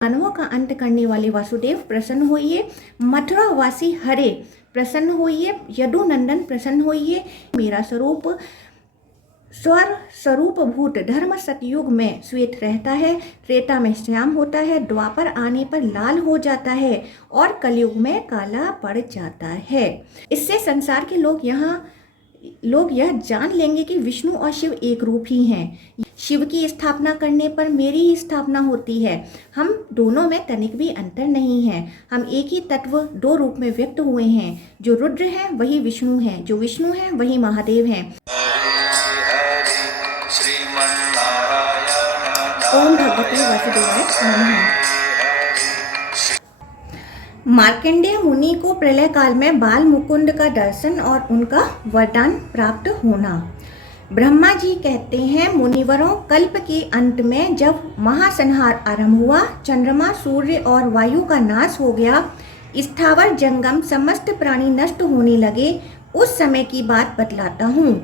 दानवों का अंत करने वाले वासुदेव प्रसन्न होइए। मथुरा वासी हरे प्रसन्न होइए। यदुनंदन प्रसन्न होइए। मेरा स्वरूप स्वर स्वरूप भूत धर्म सतयुग में श्वेत रहता है, त्रेता में श्याम होता है, द्वापर आने पर लाल हो जाता है और कलयुग में काला पड़ जाता है। इससे संसार के लोग यह जान लेंगे कि विष्णु और शिव एक रूप ही हैं। शिव की स्थापना करने पर मेरी ही स्थापना होती है। हम दोनों में तनिक भी अंतर नहीं है। हम एक ही तत्व दो रूप में व्यक्त हुए हैं। जो रुद्र है वही विष्णु है, जो विष्णु है वही महादेव है। ओम भगवते वासुदेवाय नमः। मार्कंडेय मुनि को प्रलय काल में बाल मुकुंद का दर्शन और उनका वरदान प्राप्त होना। ब्रह्मा जी कहते हैं, मुनिवरों, कल्प के अंत में जब महासंहार आरंभ हुआ, चंद्रमा, सूर्य और वायु का नाश हो गया, स्थावर जंगम समस्त प्राणी नष्ट होने लगे, उस समय की बात बतलाता हूँ।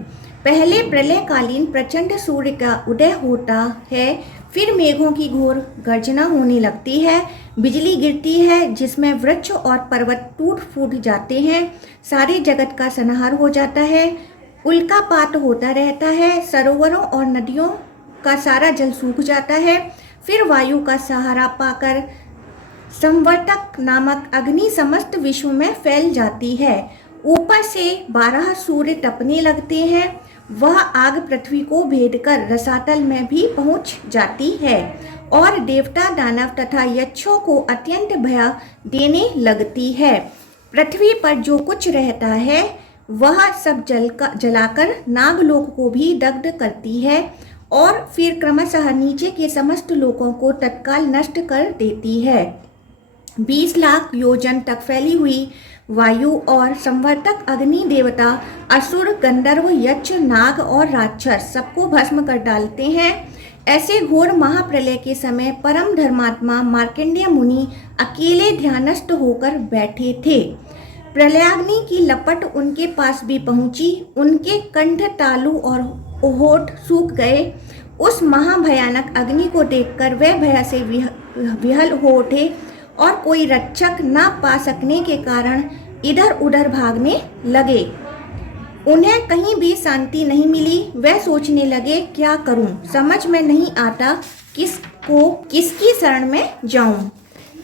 पहले प्रलयकालीन प्रचंड सूर्य का उदय होता है, फिर मेघों की घोर गर्जना होने लगती है, बिजली गिरती है जिसमें वृक्ष और पर्वत टूट फूट जाते हैं, सारे जगत का संहार हो जाता है, उल्कापात होता रहता है, सरोवरों और नदियों का सारा जल सूख जाता है, फिर वायु का सहारा पाकर संवर्तक नामक अग्नि समस्त विश्व में फैल जाती है। ऊपर से 12 सूर्य तपने लगते हैं, वह आग पृथ्वी को भेद कर रसातल में भी पहुंच जाती है और देवता, दानव तथा यक्षों को अत्यंत भय देने लगती है। पृथ्वी पर जो कुछ रहता है वह सब जलाकर नागलोक को भी दग्ध करती है और फिर क्रमशः नीचे के समस्त लोकों को तत्काल नष्ट कर देती है। 20 लाख योजन तक फैली हुई वायु और संवर्तक अग्नि देवता, असुर, गंधर्व, यक्ष, नाग और राक्षस सबको भस्म कर डालते हैं। ऐसे घोर महाप्रलय के समय परम धर्मात्मा मार्कंडेय मुनि अकेले ध्यानस्थ होकर बैठे थे। प्रलयाग्नि की लपट उनके पास भी पहुंची। उनके कंठ, तालु और होठ सूख गए। उस महाभयानक अग्नि को देखकर वे भय से विहल हो उठे और कोई रक्षक न पा सकने के कारण इधर उधर भागने लगे। उन्हें कहीं भी शांति नहीं मिली। वे सोचने लगे, क्या करूं, समझ में नहीं आता किसकी शरण में जाऊं।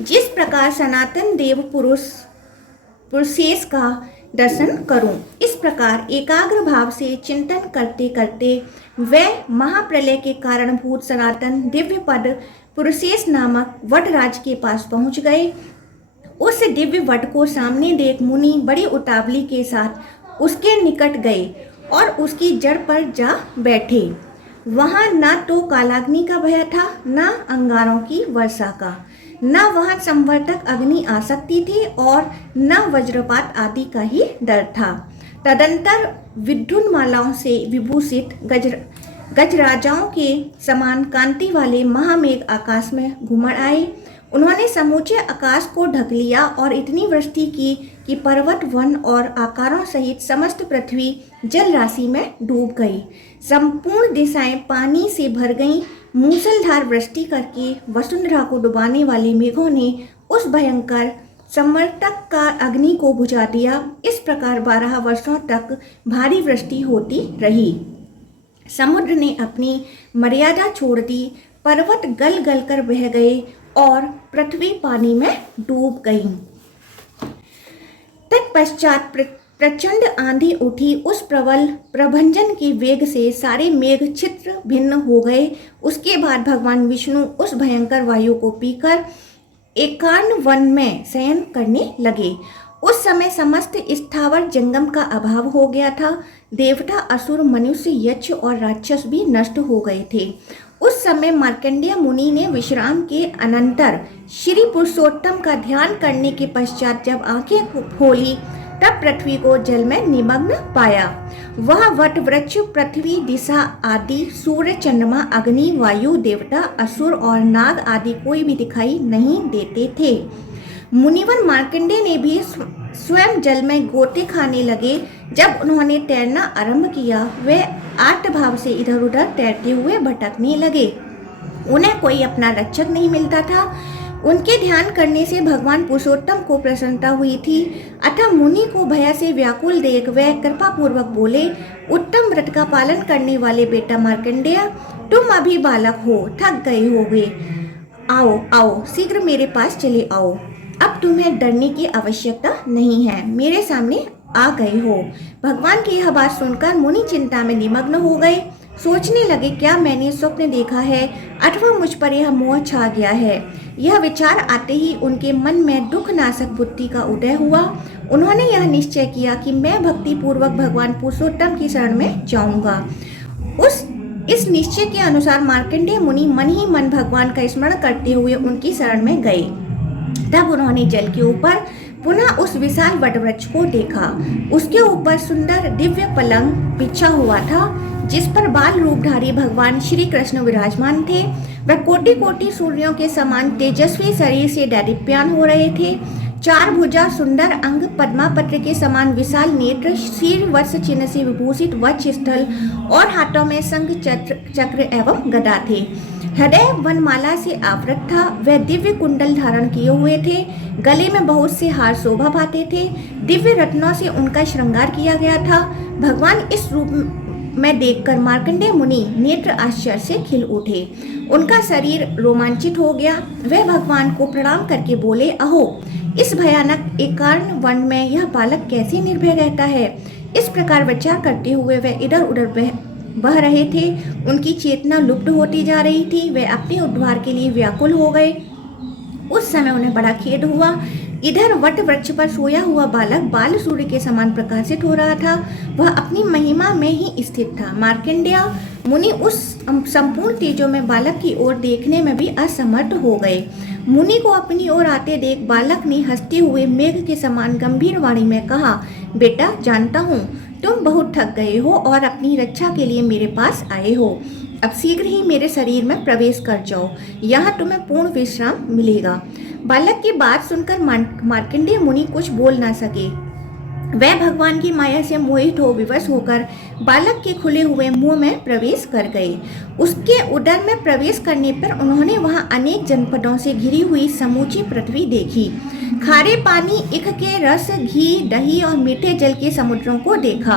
जिस प्रकार सनातन देव पुरुषेश का दर्शन करूं, इस प्रकार एकाग्र भाव से चिंतन करते करते वे महाप्रलय के कारणभूत सनातन दिव्य पद पुरुषेश नामक वटराज के पास पहुंच गए। उस दिव्य वट को सामने देख मुनि बड़ी उतावली के साथ उसके निकट गए और उसकी जड़ पर जा बैठे। वहां न तो कालाग्नि का भय था, न अंगारों की वर्षा का, न वहां संवर्तक अग्नि आ सकती थी और न वज्रपात आदि का ही डर था। तदंतर विद्युन्मालाओं से विभूषित गजराजाओं के समान कांति वाले महामेघ आकाश में घुमड़ आए। उन्होंने समूचे आकाश को ढक लिया और इतनी वृष्टि की कि पर्वत, वन और आकारों सहित समस्त पृथ्वी जल राशि में डूब गई। संपूर्ण दिशाएं पानी से भर गईं। मूसलधार वृष्टि करके वसुंधरा को डुबाने वाले मेघों ने उस भयंकर संवर्तक का अग्नि को बुझा दिया। इस प्रकार 12 वर्षों तक भारी वृष्टि होती रही। समुद्र ने अपनी मर्यादा छोड़ दी। पर्वत गल गल कर बह गए और पृथ्वी पानी में डूब गई। तत्पश्चात प्रचंड आंधी उठी। उस प्रबल प्रभंजन के वेग से सारे मेघ छित्र भिन्न हो गए। उसके बाद भगवान विष्णु उस भयंकर वायु को पीकर एकार्ण वन में शयन करने लगे। उस समय समस्त स्थावर जंगम का अभाव हो गया था। देवता, असुर, मनुष्य, यक्ष और राक्षस भी नष्ट हो गए थे। उस समय मार्कंडेय मुनि ने विश्राम के अनंतर श्री पुरुषोत्तम का ध्यान करने के पश्चात जब आंखें खोली तब पृथ्वी को जल में निमग्न पाया। वह वट वृक्ष, पृथ्वी, दिशा आदि, सूर्य, चंद्रमा, अग्नि, वायु, देवता, असुर और नाग आदि कोई भी दिखाई नहीं देते थे। मुनिवर मार्कंडेय ने भी स्वयं जल में गोते खाने लगे। जब उन्होंने तैरना आरंभ किया वे आर्तभाव से इधर उधर तैरते हुए भटकने लगे। उन्हें कोई अपना रक्षक नहीं मिलता था। उनके ध्यान करने से भगवान पुरुषोत्तम को प्रसन्नता हुई थी। अतः मुनि को भय से व्याकुल देख वह कृपापूर्वक बोले, उत्तम व्रत का पालन करने वाले बेटा मार्कंडेय, तुम अभी बालक हो, थक गए होगे। आओ आओ, शीघ्र मेरे पास चले आओ। अब तुम्हें डरने की आवश्यकता नहीं है, मेरे सामने आ गए हो। भगवान की यह बात सुनकर मुनि चिंता में निमग्न हो गए। सोचने लगे, क्या मैंने स्वप्न देखा है अथवा मुझ पर यह मोह छा गया है। यह विचार आते ही उनके मन में दुख नाशक बुद्धि का उदय हुआ। उन्होंने यह निश्चय किया कि मैं भक्ति पूर्वक भगवान पुरुषोत्तम की शरण में जाऊंगा। इस निश्चय के अनुसार मार्कंडेय मुनि मन ही मन भगवान का स्मरण करते हुए उनकी शरण में गए। तब उन्होंने जल के ऊपर पुनः उस विशाल वटवृक्ष को देखा। उसके ऊपर सुंदर दिव्य पलंग बिछा हुआ था, जिस पर बाल रूपधारी भगवान श्री कृष्ण विराजमान थे। वह कोटि कोटि सूर्यों के समान तेजस्वी शरीर से दैदीप्यमान हो रहे थे। चार भुजा, सुंदर अंग, पद्मापत्र के समान विशाल नेत्र, शीर वर्ष चिन्ह से विभूषित वक्ष स्थल और हाथों में शंख चक्र एवं गदा थे। हृदय वनमाला से आवृत था। वह दिव्य कुंडल धारण किए हुए थे। गले में बहुत से हार शोभा पाते थे। दिव्य रत्नों से उनका श्रृंगार किया गया था। भगवान इस रूप में देखकर मार्कंडेय मुनि नेत्र आश्चर्य से खिल उठे। उनका शरीर रोमांचित हो गया। वे भगवान को प्रणाम करके बोले, अहो, इस भयानक एकारण वन में यह बालक कैसे निर्भय रहता है। इस प्रकार विचार करते हुए वे इधर उधर बह रहे थे। उनकी चेतना लुप्त होती जा रही थी। वे अपने उद्धार के लिए व्याकुल हो गए। उस समय उन्हें बड़ा खेद हुआ। इधर वट वृक्ष पर सोया हुआ बालक बाल सूर्य के समान प्रकाशित हो रहा था। वह अपनी महिमा में ही स्थित था। मार्कंडेय मुनि उस संपूर्ण तेजो में बालक की ओर देखने में भी असमर्थ हो गए। मुनि को अपनी ओर आते देख बालक ने हंसते हुए मेघ के समान गंभीर वाणी में कहा, बेटा, जानता हूँ तुम बहुत थक गए हो और अपनी रक्षा के लिए मेरे पास आए हो। अब शीघ्र ही मेरे शरीर में प्रवेश कर जाओ, यहाँ तुम्हें पूर्ण विश्राम मिलेगा। बालक की बात सुनकर मार्कंडेय मुनि कुछ बोल ना सके। वह भगवान की माया से मोहित हो विवश होकर बालक के खुले हुए मुंह में प्रवेश कर गए। उसके उदर में प्रवेश करने पर उन्होंने वहां अनेक जनपदों से घिरी हुई समूची पृथ्वी देखी। खारे पानी, इख के रस, घी, दही और मीठे जल के समुद्रों को देखा।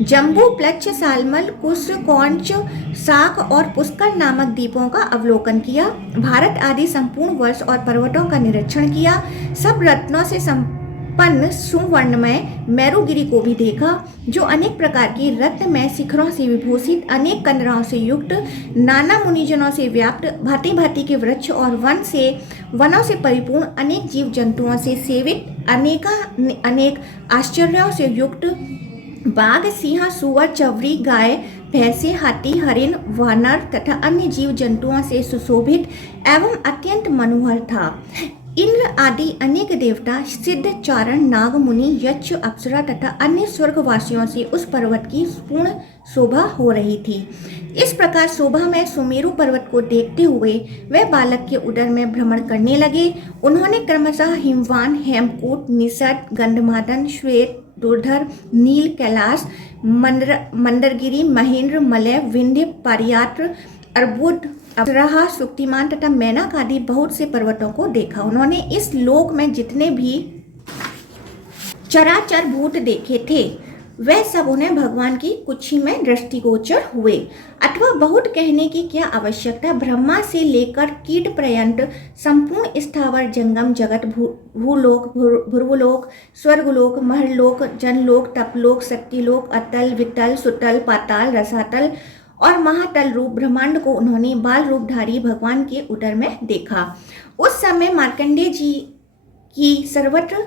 जम्बू, प्लक्ष, सालमल, कुश, कौंच, साक और पुष्कर नामक द्वीपों का अवलोकन किया। भारत आदि संपूर्ण वर्ष और पर्वतों का निरीक्षण किया। सब रत्नों से संपन्न सुवर्णमय मेरुगिरी को भी देखा, जो अनेक प्रकार की रत्नमय शिखरों से विभूषित, अनेक कंदराओं से युक्त, नाना मुनिजनों से व्याप्त, भांति भांति के वृक्ष और वनों से परिपूर्ण, अनेक जीव जंतुओं से सेवित, अनेक आश्चर्यों से युक्त, बाघ, सिंह, सुअर, चवरी, गाय, भैंसे, हाथी, हरिण, वानर तथा अन्य जीव जंतुओं से सुशोभित एवं अत्यंत मनोहर था। इंद्र आदि अनेक देवता, सिद्ध, चारण, नाग, मुनि, यक्ष, अप्सरा तथा अन्य स्वर्गवासियों से उस पर्वत की पूर्ण शोभा हो रही थी। इस प्रकार शोभा में सुमेरु पर्वत को देखते हुए वे बालक के उदर में भ्रमण करने लगे। उन्होंने क्रमशः हिमवान, हेमकूट, निषद, गंधमादन, श्वेत, दुर्धर, नील, कैलाश, मंदरगिरी, महेंद्र, मलय, विंध्य, पारियात्र, अर्बुद, अप्सरा, सुक्तिमान तथा मैनक आदि बहुत से पर्वतों को देखा। उन्होंने इस लोक में जितने भी चराचर भूत देखे थे, वह सब उन्हें भगवान की कुक्षी में दृष्टिगोचर हुए। अथवा बहुत कहने की क्या आवश्यकता। ब्रह्मा से लेकर कीट पर्यंत संपूर्ण स्थावर जंगम जगत, भूलोक, भुर्वलोक, स्वर्गलोक, महरलोक, जनलोक, तपलोक, शक्तिलोक, अतल, वितल, सुतल, पाताल, रसातल और महातल रूप ब्रह्मांड को उन्होंने बाल रूपधारी भगवान के उदर में देखा। उस समय मार्कंडेय जी की सर्वत्र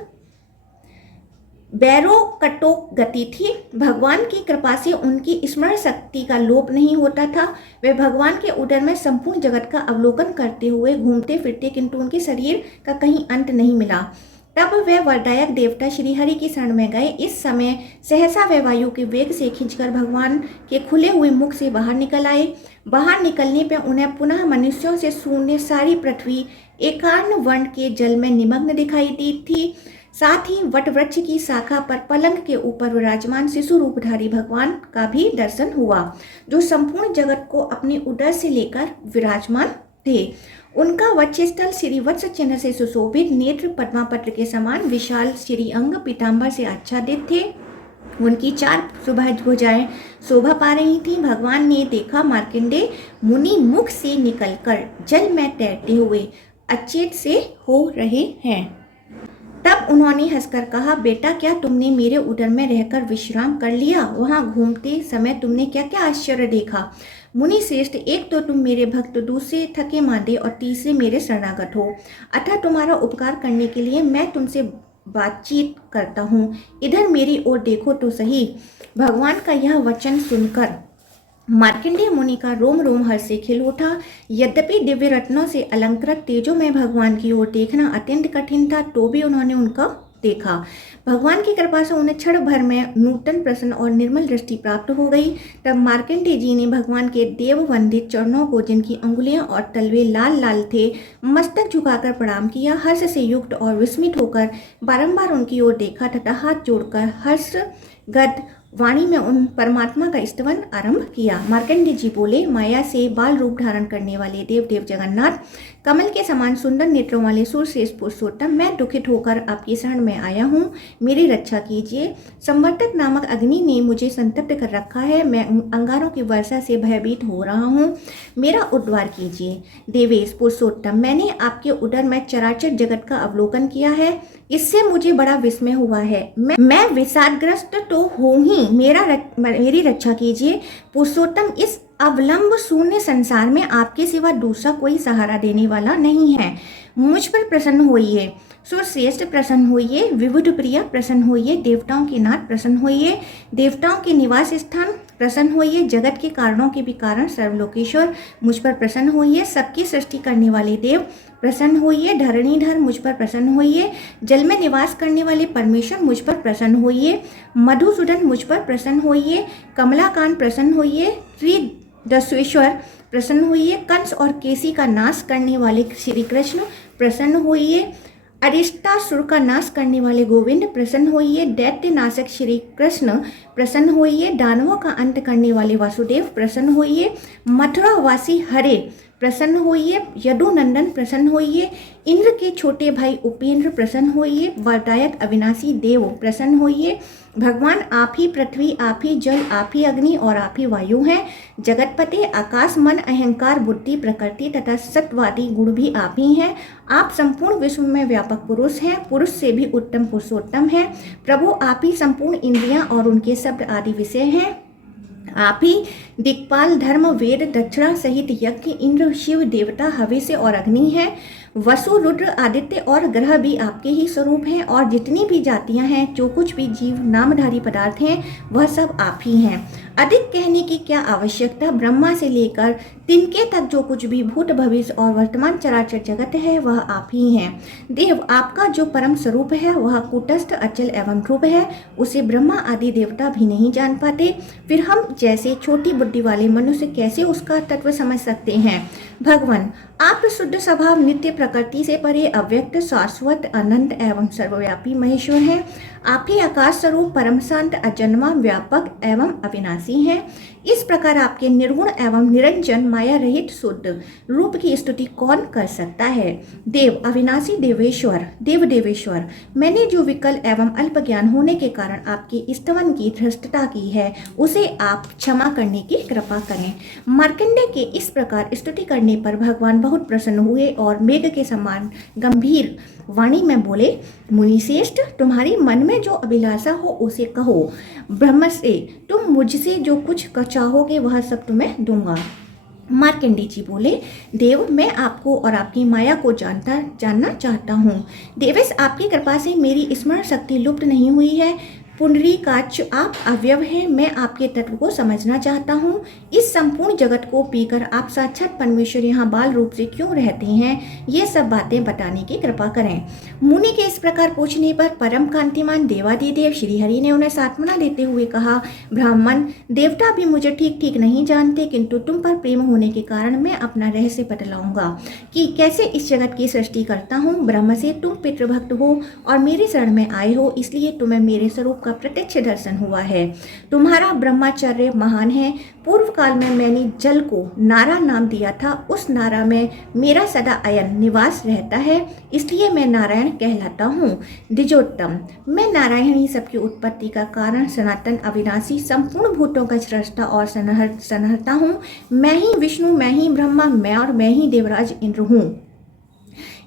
बैरोकटोक गति थी। भगवान की कृपा से उनकी स्मरण शक्ति का लोप नहीं होता था। वे भगवान के उदर में संपूर्ण जगत का अवलोकन करते हुए घूमते फिरते, किंतु उनके शरीर का कहीं अंत नहीं मिला। तब वे वरदायक देवता श्रीहरि की शरण में गए। इस समय सहसा वे वायु के वेग से खींचकर भगवान के खुले हुए मुख से बाहर निकल आए। बाहर निकलने पर उन्हें पुनः मनुष्यों से शून्य सारी पृथ्वी एकार्ण वर्ण के जल में निमग्न दिखाई दी थी। साथ ही वट वृक्ष की शाखा पर पलंग के ऊपर विराजमान शिशु रूपधारी भगवान का भी दर्शन हुआ, जो संपूर्ण जगत को अपने उदर से लेकर विराजमान थे। उनका वक्षस्थल श्रीवत्स चिन्ह से सुशोभित, नेत्र पद्मापत्र के समान विशाल, श्री अंग पीताम्बर से आच्छादित थे। उनकी 4 सुभज भुजाएं शोभा पा रही थीं। भगवान ने देखा मार्कंडेय मुनि मुख से निकलकर जल में तैरते हुए अचेत से हो रहे हैं। तब उन्होंने हंसकर कहा, बेटा क्या तुमने मेरे उदर में रहकर विश्राम कर लिया? वहां घूमते समय तुमने क्या क्या आश्चर्य देखा? मुनि श्रेष्ठ, एक तो तुम मेरे भक्त, दूसरे थके मांदे और तीसरे मेरे शरणागत हो। अतः तुम्हारा उपकार करने के लिए मैं तुमसे बातचीत करता हूँ। इधर मेरी ओर देखो तो सही। भगवान का यह वचन सुनकर मार्कंडेय मुनि का रोम रोम हर्ष से खिल उठा। यद्यपि दिव्य रत्नों से अलंकृत तेजो में भगवान की ओर देखना अत्यंत कठिन था, तो भी उन्होंने उनका देखा। भगवान की कृपा से उन्हें क्षण भर में नूतन प्रसन्न और निर्मल दृष्टि प्राप्त हो गई। तब मार्कंडेय जी ने भगवान के देव वंदित चरणों को, जिनकी अंगुलियां और तलवे लाल लाल थे, मस्तक झुकाकर प्रणाम किया। हर्ष से युक्त और विस्मित होकर बारंबार उनकी ओर देखा तथा हाथ जोड़कर हर्षगद वाणी में उन परमात्मा का स्तवन आरंभ किया। मार्कंडेय जी बोले, माया से बाल रूप धारण करने वाले देव जगन्नाथ, कमल के समान सुंदर नेत्रों वाले सूर्यश्रेष्ठ पुरुषोत्तम, मैं दुखित होकर आपकी शरण में आया हूँ, मेरी रक्षा कीजिए। संवर्तक नामक अग्नि ने मुझे संतप्त कर रखा है, मैं अंगारों की वर्षा से भयभीत हो रहा हूँ, मेरा उद्धार कीजिए। देवेश पुरुषोत्तम, मैंने आपके उदर में चराचर जगत का अवलोकन किया है, इससे मुझे बड़ा विस्मय हुआ है। मैं विषादग्रस्त तो हूँ ही, मेरी रक्षा कीजिए। पुरुषोत्तम, इस अवलंब शून्य संसार में आपके सिवा दूसरा कोई सहारा देने वाला नहीं है। मुझ पर प्रसन्न होइए। सुरश्रेष्ठ प्रसन्न होइए। विबुध प्रिया प्रसन्न होइए। देवताओं के नाथ प्रसन्न होइए। देवताओं के निवास स्थान प्रसन्न होइए। जगत के कारणों के भी कारण सर्वलोकेश्वर मुझ पर प्रसन्न होइए। सबकी सृष्टि करने वाले देव प्रसन्न होइए। धरणीधर मुझ पर प्रसन्न होइए। जल में निवास करने वाले परमेश्वर मुझ पर प्रसन्न होइए। मधुसूदन मुझ पर प्रसन्न होइए। कमलाकांत प्रसन्न होइए। श्री दस्वेश्वर प्रसन्न होइए। कंस और केसी का नाश करने वाले श्री कृष्ण प्रसन्न होइए। अरिष्टासुर का नाश करने वाले गोविंद प्रसन्न होइए। दैत्य नाशक श्री कृष्ण प्रसन्न होइए। दानवों का अंत करने वाले वासुदेव प्रसन्न होइए। मथुरावासी हरे प्रसन्न होइए। यदुनंदन प्रसन्न होइए। इंद्र के छोटे भाई उपेंद्र प्रसन्न होइए। वरदायक अविनाशी देव प्रसन्न होइए। भगवान आप ही पृथ्वी, आप ही जल, आप ही अग्नि और आप ही वायु हैं। जगतपति, आकाश, मन, अहंकार, बुद्धि, प्रकृति तथा सत्वादी गुण भी आप ही हैं। आप संपूर्ण विश्व में व्यापक पुरुष हैं, पुरुष से भी उत्तम पुरुषोत्तम हैं। प्रभु, आप ही संपूर्ण इंद्रियां और उनके शब्द आदि विषय हैं। आप ही दिक्पाल, धर्म, वेद, दक्षिणा सहित यज्ञ, इंद्र, शिव, देवता, हविष्य और अग्नि है। वसु, रुद्र, आदित्य और ग्रह भी आपके ही स्वरूप हैं। और जितनी भी जातियां हैं, जो कुछ भी जीव नामधारी पदार्थ हैं, वह सब आप ही हैं। अधिक कहने की क्या आवश्यकता। ब्रह्मा से लेकर तिनके तक जो कुछ भी भूत, भविष्य और वर्तमान चराचर जगत है, वह आप ही हैं। देव, आपका जो परम स्वरूप है वह कूटस्थ, अचल एवं ध्रुव है, उसे ब्रह्मा आदि देवता भी नहीं जान पाते। फिर हम जैसे छोटी बुद्धि वाले मनुष्य कैसे उसका तत्व समझ सकते हैं। भगवान, आप शुद्ध स्वभाव, नित्य, प्रकृति से परे, अव्यक्त, शाश्वत, अनंत एवं सर्वव्यापी महेश्वर हैं। आप ही आकाश स्वरूप, परम शांत, अजन्मा, व्यापक एवं अविनाशी हैं। इस प्रकार आपके निर्गुण एवं निरंजन, माया रहित शुद्ध रूप की स्तुति कौन कर सकता है। देव, अविनाशी देवेश्वर, देव देवेश्वर, मैंने जो विकल एवं अल्प ज्ञान होने के कारण आपके स्तवन की धृष्टता की है, उसे आप क्षमा करने की कृपा करें। मार्कंडेय के इस प्रकार स्तुति करने पर भगवान बहुत प्रसन्न हुए और मेघ के समान गंभीर वाणी में बोले, मुनिश्रेष्ठ, तुम्हारी मन में जो अभिलाषा हो उसे कहो। ब्रह्म से तुम मुझसे जो कुछ चाहोगे वह सब तुम्हें दूंगा। मार्कंडेय जी बोले, देव, मैं आपको और आपकी माया को जानना चाहता हूँ। देवेश, आपकी कृपा से मेरी स्मरण शक्ति लुप्त नहीं हुई है। पुंडरीकाक्ष, आप अवयव हैं, मैं आपके तत्व को समझना चाहता हूँ। इस संपूर्ण जगत को पीकर आप साक्षात परमेश्वर यहाँ बाल रूप से क्यों रहते हैं, ये सब बातें बताने की कृपा करें। मुनि के इस प्रकार पूछने पर परम कांतिमान देवादिदेव श्री हरि ने उन्हें सांत्वना देते हुए कहा, ब्राह्मण, देवता भी मुझे ठीक ठीक नहीं जानते, किंतु तुम पर प्रेम होने के कारण मैं अपना रहस्य बतलाऊंगा कि कैसे इस जगत की सृष्टि करता हूँ। ब्रह्म से तुम पितृभक्त हो और मेरे शरण में आए हो, इसलिए तुम्हें मेरे स्वरूप का प्रत्यक्ष दर्शन हुआ है। तुम्हारा ब्रह्मचर्य महान है। पूर्व काल में मैंने जल को नारा नाम दिया था। उस नारा में मेरा सदा अयन निवास रहता है, इसलिए मैं नारायण कहलाता हूँ। द्विजोत्तम, मैं नारायण ही सबकी उत्पत्ति का कारण, सनातन, अविनाशी, संपूर्ण भूतों का सृष्टा और संहर्ता हूँ। मैं ही विष्णु, मैं ही ब्रह्मा, मैं और मैं ही देवराज इंद्र हूँ।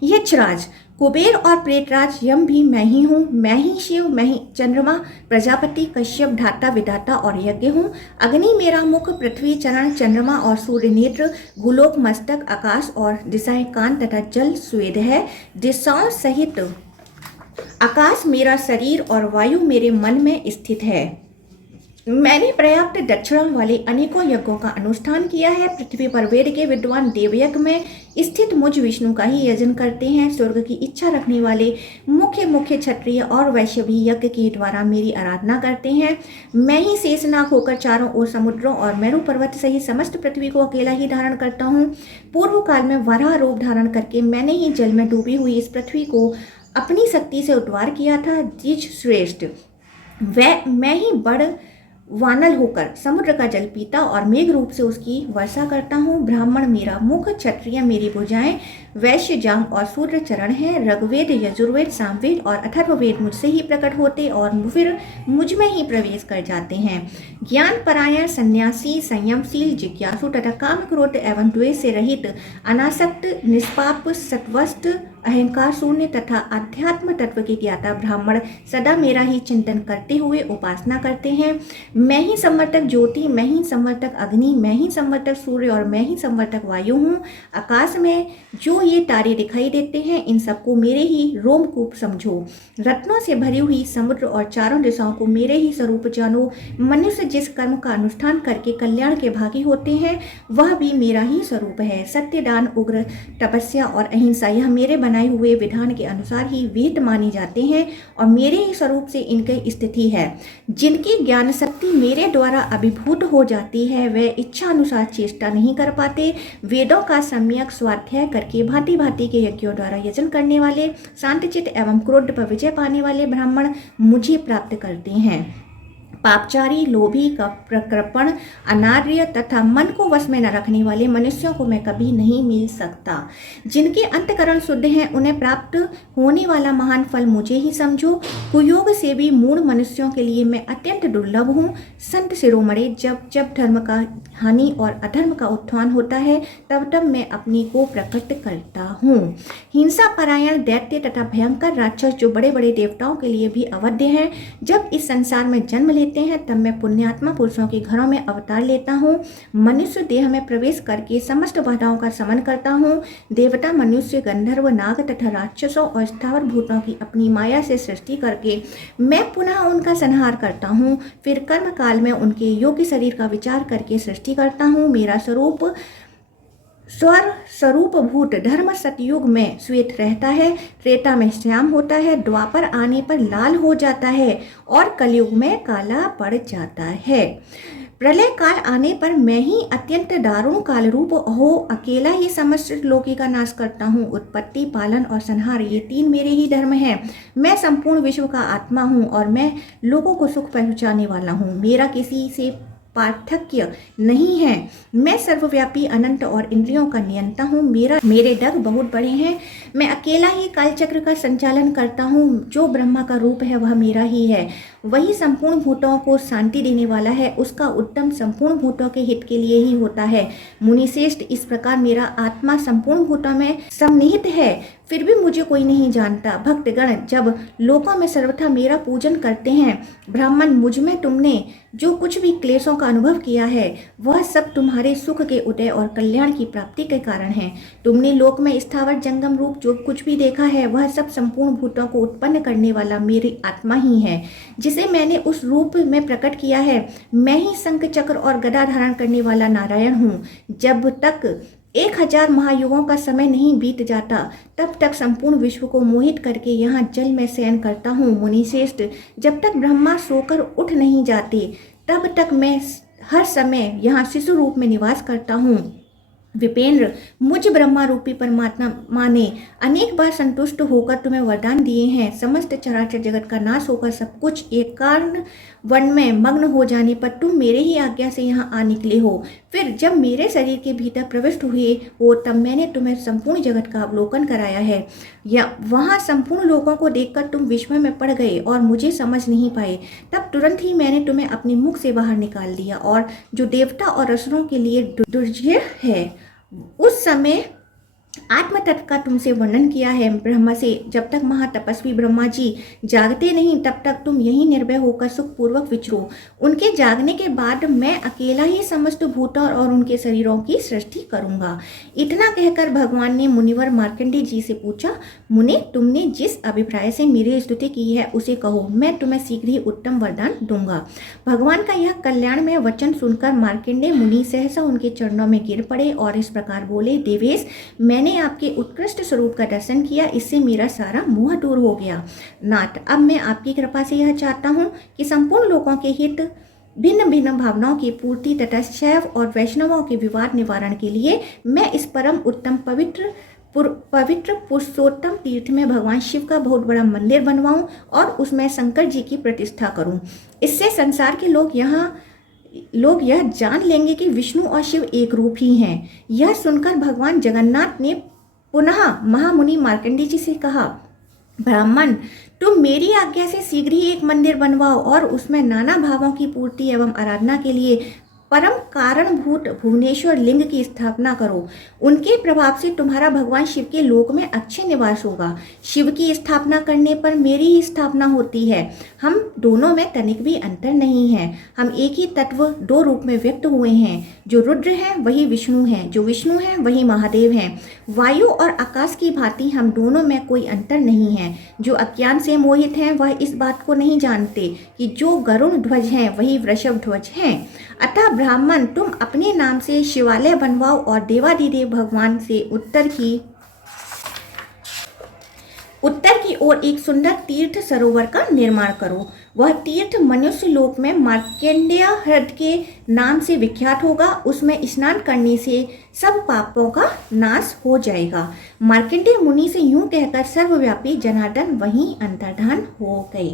यक्षराज, कुबेर और प्रेतराज यम भी मैं ही हूँ। मैं ही शिव, मैं ही चंद्रमा, प्रजापति, कश्यप, धाता, विधाता और यज्ञ हूँ। अग्नि मेरा मुख, पृथ्वी चरण, चंद्रमा और सूर्य नेत्र, भूलोक मस्तक, आकाश और दिशाएं कान तथा जल स्वेद है। दिशाओं सहित आकाश मेरा शरीर और वायु मेरे मन में स्थित है। मैंने पर्याप्त दक्षिणा वाले अनेकों यज्ञों का अनुष्ठान किया है। पृथ्वी पर वेद के विद्वान देवयज्ञ में स्थित मुझ विष्णु का ही यजन करते हैं। स्वर्ग की इच्छा रखने वाले मुख्य क्षत्रिय और वैश्य भी यज्ञ के द्वारा मेरी आराधना करते हैं। मैं ही शेषनाग होकर चारों ओर समुद्रों और मेरु पर्वत सहित समस्त पृथ्वी को अकेला ही धारण करता हूँ। पूर्व काल में वराह रूप धारण करके मैंने ही जल में डूबी हुई इस पृथ्वी को अपनी शक्ति से उद्धार किया था। द्विज श्रेष्ठ, मैं ही बड़ वानल होकर समुद्र का जल पीता और मेघ रूप से उसकी वर्षा करता हूँ। ब्राह्मण मेरा मुख, क्षत्रिय मेरी भुजाएं, वैश्य जांघ और शूद्र चरण है। ऋग्वेद, यजुर्वेद, सामवेद और अथर्ववेद मुझसे ही प्रकट होते और फिर मुझ में ही प्रवेश कर जाते हैं। ज्ञान परायण, सन्यासी, संयमशील, जिज्ञासु तथा काम, क्रोध एवं द्वेष से रहित, अनासक्त, निष्पाप, सत्वस्त, अहंकार शून्य तथा अध्यात्म तत्व के ज्ञाता ब्राह्मण सदा मेरा ही चिंतन करते हुए उपासना करते हैं। मैं ही संवर्तक ज्योति, मैं ही संवर्तक अग्नि, मैं ही संवर्तक सूर्य और मैं ही संवर्तक वायु हूँ। आकाश में जो ये तारे दिखाई देते हैं, इन सबको मेरे ही रोमकूप समझो। रत्नों से भरी हुई समुद्र और चारों दिशाओं को मेरे ही स्वरूप जानो। मनुष्य जिस कर्म का अनुष्ठान करके कल्याण के भागी होते हैं, वह भी मेरा ही स्वरूप है। सत्य, दान, उग्र तपस्या और अहिंसा यह मेरे बनाए हुए विधान के अनुसार ही विहित मानी जाते हैं और मेरे ही स्वरूप से इनकी स्थिति है। जिनकी ज्ञान शक्ति मेरे द्वारा अभिभूत हो जाती है, वे इच्छा अनुसार चेष्टा नहीं कर पाते। वेदों का सम्यक स्वाध्याय करके भांति भांति के यज्ञों द्वारा यजन करने वाले, शांतचित्त एवं क्रोध पर विजय पाने वाले ब्राह्मण मुझे प्राप्त करते हैं। पापचारी, लोभी, कृपण, अनार्य तथा मन को वश में न रखने वाले मनुष्यों को मैं कभी नहीं मिल सकता। जिनके अंतकरण शुद्ध हैं, उन्हें प्राप्त होने वाला महान फल मुझे ही समझो। कुयोग से भी मूढ़ मनुष्यों के लिए मैं अत्यंत दुर्लभ हूँ। संत शिरोमणि, जब जब धर्म का हानि और अधर्म का उत्थान होता है, तब तब मैं अपनी को प्रकट करता हूँ। हिंसा परायण दैत्य तथा भयंकर राक्षस जो बड़े बड़े देवताओं के लिए भी अवध्य हैं, जब इस संसार में जन्म लेते हैं, तब मैं पुण्यात्मा पुरुषों के घरों में अवतार लेता हूँ। मनुष्य देह में प्रवेश करके समस्त बाधाओं का शमन करता हूँ। देवता, मनुष्य, गंधर्व, नाग तथा राक्षसों और स्थावर भूतों की अपनी माया से सृष्टि करके मैं पुनः उनका संहार करता हूँ। फिर कर्म काल में उनके योग्य शरीर का विचार करके सृष्टि करता हूँ। मेरा स्वरूप स्वर स्वरूप भूत धर्म सतयुग में श्वेत रहता है, त्रेता में श्याम होता है, द्वापर आने पर लाल हो जाता है और कलयुग में काला पड़ जाता है। प्रलय काल आने पर मैं ही अत्यंत दारुण काल रूप हो अकेला ही समस्त लोकी का नाश करता हूँ। उत्पत्ति, पालन और संहार ये तीन मेरे ही धर्म हैं। मैं संपूर्ण विश्व का आत्मा हूँ और मैं लोगों को सुख पहुँचाने वाला हूँ। मेरा किसी से पार्थक्य नहीं है। मैं सर्वव्यापी, अनंत और इंद्रियों का नियंता हूँ। मेरे डग बहुत बड़े हैं। मैं अकेला ही कालचक्र का संचालन करता हूँ। जो ब्रह्मा का रूप है वह मेरा ही है। वही संपूर्ण भूतों को शांति देने वाला है। उसका उद्यम संपूर्ण भूतों के हित के लिए ही होता है। मुनिश्रेष्ठ, इस प्रकार मेरा आत्मा संपूर्ण भूतों में सम्निहित है, फिर भी मुझे कोई नहीं जानता। भक्तगण जब लोकों में सर्वथा मेरा पूजन करते हैं। ब्राह्मण, मुझ में तुमने जो कुछ भी क्लेशों का अनुभव किया है, वह सब तुम्हारे सुख के उदय और कल्याण की प्राप्ति के कारण है। तुमने लोक में स्थावर जंगम रूप जो कुछ भी देखा है, वह सब संपूर्ण भूतों को उत्पन्न करने वाला मेरी आत्मा ही है, जिसे मैंने उस रूप में प्रकट किया है। मैं ही शंख, चक्र और गदा धारण करने वाला नारायण हूँ। जब तक 1000 महायुगों का समय नहीं बीत जाता, तब तक संपूर्ण विश्व को मोहित करके यहाँ जल में शयन करता हूँ। मुनिश्रेष्ठ, जब तक ब्रह्मा सोकर उठ नहीं जाते, तब तक मैं हर समय यहाँ शिशु रूप में निवास करता हूँ। विपेंद्र, मुझ ब्रह्मा रूपी परमात्मा ने अनेक बार संतुष्ट होकर तुम्हें वरदान दिए हैं। समस्त चराचर जगत का नाश होकर सब कुछ एक कारण वन में मग्न हो जाने पर तुम मेरे ही आज्ञा से यहाँ आ निकले हो। फिर जब मेरे शरीर के भीतर प्रविष्ट हुए हो तब मैंने तुम्हें संपूर्ण जगत का अवलोकन कराया है। या वहाँ संपूर्ण लोगों को देखकर तुम विस्मय में पड़ गए और मुझे समझ नहीं पाए। तब तुरंत ही मैंने तुम्हें अपने मुख से बाहर निकाल दिया और जो देवता और असुरों के लिए दुर्जय है उस समय आत्म तत्व का तुमसे वर्णन किया है। ब्रह्मा से जब तक महातपस्वी ब्रह्मा जी जागते नहीं तब तक तुम यही निर्भय होकर सुखपूर्वक विचरो। उनके जागने के बाद मैं अकेला ही समस्त भूतों और उनके शरीरों की सृष्टि करूंगा। इतना कहकर भगवान ने मुनिवर मार्कंडेय जी से पूछा, मुनि, तुमने जिस अभिप्राय से मेरी स्तुति की है उसे कहो, मैं तुम्हें शीघ्र ही उत्तम वरदान दूंगा। भगवान का यह कल्याणमय वचन सुनकर मार्कंडेय मुनि सहसा उनके चरणों में गिर पड़े और इस प्रकार बोले, देवेश, मैंने आपके उत्कृष्ट स्वरूप का दर्शन किया, इससे मेरा सारा मोह दूर हो गया। नाथ, अब मैं आपकी कृपा से यह चाहता हूँ कि संपूर्ण लोगों के हित, भिन्न भिन्न भावनाओं की पूर्ति तथा शैव और वैष्णवों के विवाद निवारण के लिए मैं इस परम उत्तम पवित्र पुरुषोत्तम तीर्थ में भगवान शिव का बहुत बड़ा मंदिर बनवाऊं और उसमें शंकर जी की प्रतिष्ठा करूं। इससे संसार के लोग यह जान लेंगे कि विष्णु और शिव एक रूप ही हैं। यह सुनकर भगवान जगन्नाथ ने पुनः महामुनि मार्कंडेय जी से कहा, ब्राह्मण, तुम मेरी आज्ञा से शीघ्र ही एक मंदिर बनवाओ और उसमें नाना भावों की पूर्ति एवं आराधना के लिए परम कारणभूत भुवनेश्वर लिंग की स्थापना करो। उनके प्रभाव से तुम्हारा भगवान शिव के लोक में अच्छे निवास होगा। शिव की स्थापना करने पर मेरी ही स्थापना होती है। हम दोनों में तनिक भी अंतर नहीं है। हम एक ही तत्व दो रूप में व्यक्त हुए हैं। जो रुद्र है वही विष्णु है, जो विष्णु है वही महादेव हैं। वायु और आकाश की भांति हम दोनों में कोई अंतर नहीं है। जो अज्ञान से मोहित हैं वह इस बात को नहीं जानते कि जो गरुण ध्वज हैं वही वृषभ ध्वज हैं। अतः ब्राह्मण, तुम अपने नाम से शिवालय बनवाओ और देवादिदेव भगवान से उत्तर की ओर एक सुंदर तीर्थ सरोवर का निर्माण करो। वह तीर्थ मनुष्य लोक में मार्कंडेय हृद के नाम से विख्यात होगा। उसमें स्नान करने से सब पापों का नाश हो जाएगा। मार्कंडेय मुनि से यूं कहकर सर्वव्यापी जनार्दन वहीं अंतर्धान हो गए।